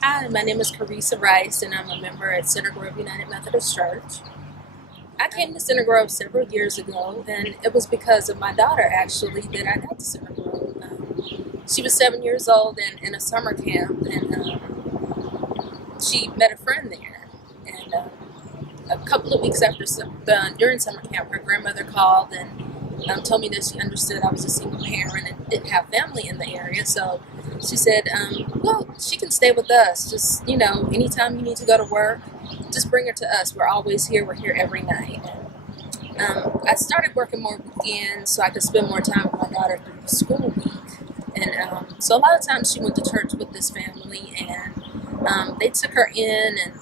Hi, my name is Caressa Rice, and I'm a member at Center Grove United Methodist Church. I came to Center Grove several years ago, and it was because of my daughter, actually, that I got to Center Grove. She was 7 years old and in a summer camp, and she met a friend there. And a couple of weeks after during summer camp, her grandmother called and told me that she understood I was a single parent and didn't have family in the area. So she said, well, she can stay with us. Just, anytime you need to go to work, just bring her to us. We're always here. We're here every night. And I started working more weekends so I could spend more time with my daughter through the school week. And so a lot of times she went to church with this family, and they took her in, and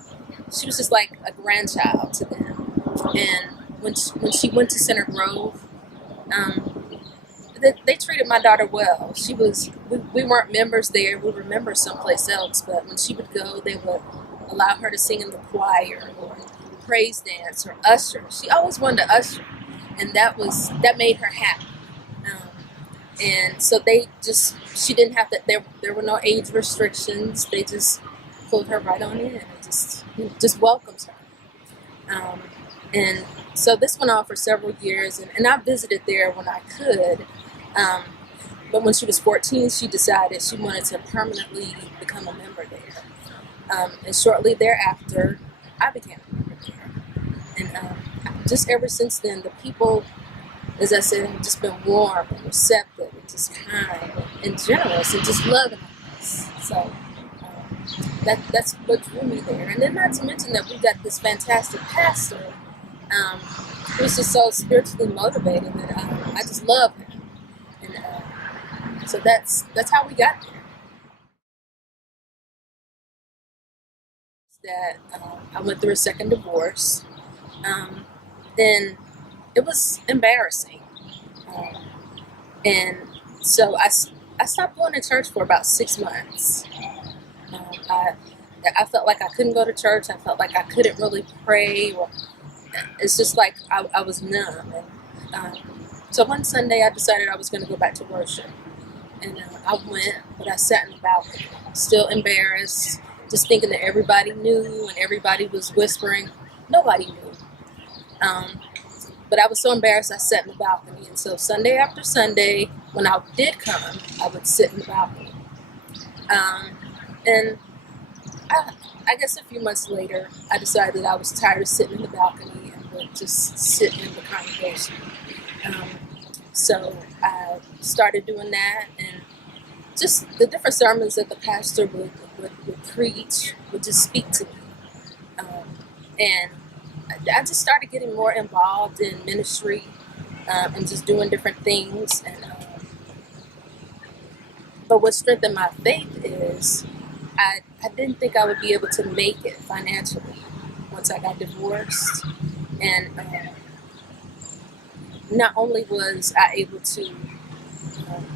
she was just like a grandchild to them. And when she went to Center Grove, they treated my daughter well. We weren't members there. We were members someplace else. But when she would go, they would allow her to sing in the choir or praise dance or usher. She always wanted to usher, and that made her happy. And so she didn't have to. There were no age restrictions. They just pulled her right on in and just welcomes her. And so this went on for several years, and I visited there when I could. But when she was 14, she decided she wanted to permanently become a member there. And shortly thereafter, I became a member there. And just ever since then, the people, as I said, have just been warm and receptive and just kind and generous and just loving us. So that's what drew me there. And then not to mention that we got this fantastic pastor who's just so spiritually motivated that I just love him. And so that's how we got there. That I went through a second divorce. Then it was embarrassing. And so I stopped going to church for about 6 months. I felt like I couldn't go to church. I felt like I couldn't really pray. It's just like I was numb. And so one Sunday I decided I was going to go back to worship. And I went, but I sat in the balcony, still embarrassed, just thinking that everybody knew and everybody was whispering. Nobody knew. But I was so embarrassed I sat in the balcony. And so Sunday after Sunday, when I did come, I would sit in the balcony. And I guess a few months later, I decided that I was tired of sitting in the balcony and would just sit in the congregation. So I started doing that, and just the different sermons that the pastor would preach would just speak to me. And I just started getting more involved in ministry and just doing different things. But what strengthened my faith is I didn't think I would be able to make it financially once I got divorced. And not only was I able to,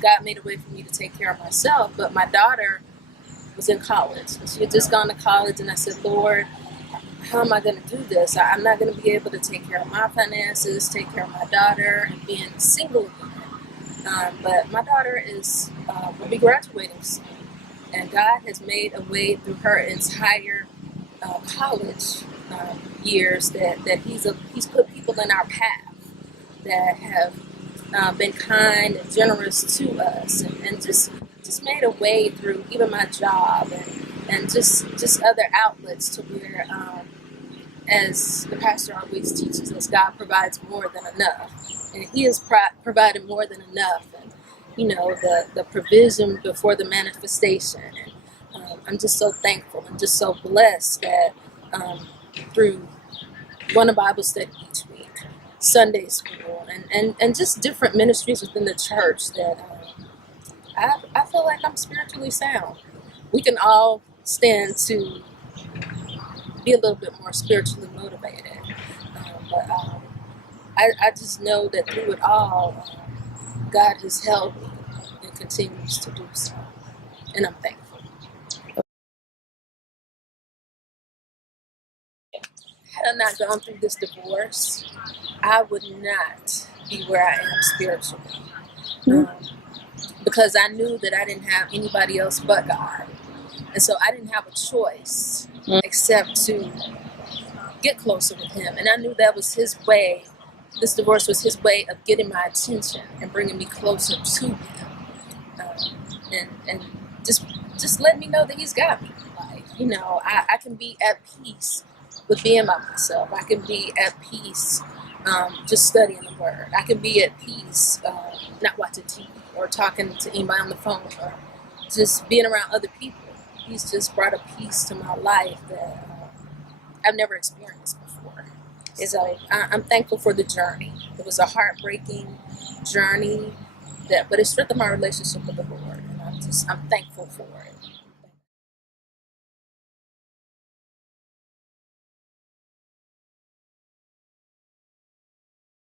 God made a way for me to take care of myself, but my daughter was in college. She had just gone to college, and I said, Lord, how am I going to do this? I'm not going to be able to take care of my finances, take care of my daughter, and being single again. But my daughter will be graduating soon, and God has made a way through her entire college years that He's put people in our path that have been kind and generous to us, and just made a way through even my job and just other outlets to where, as the pastor always teaches us, God provides more than enough, and He has provided more than enough, and the provision before the manifestation. And I'm just so thankful and just so blessed that through going to Bible study each week, Sunday school, and just different ministries within the church, that I feel like I'm spiritually sound. We can all stand to be a little bit more spiritually motivated. But I just know that through it all, God has held me and continues to do so. And I'm thankful. Had I not gone through this divorce, I would not be where I am spiritually. Because I knew that I didn't have anybody else but God. And so I didn't have a choice except to get closer with him. And I knew that was his way. This divorce was his way of getting my attention and bringing me closer to him. And just let me know that he's got me. Like, you know, I can be at peace with being by myself. I can be at peace just studying the word. I can be at peace not watching TV or talking to anybody on the phone or just being around other people. He's just brought a peace to my life that I've never experienced before. So I'm thankful for the journey. It was a heartbreaking journey, but it strengthened my relationship with the Lord, and I'm thankful for it.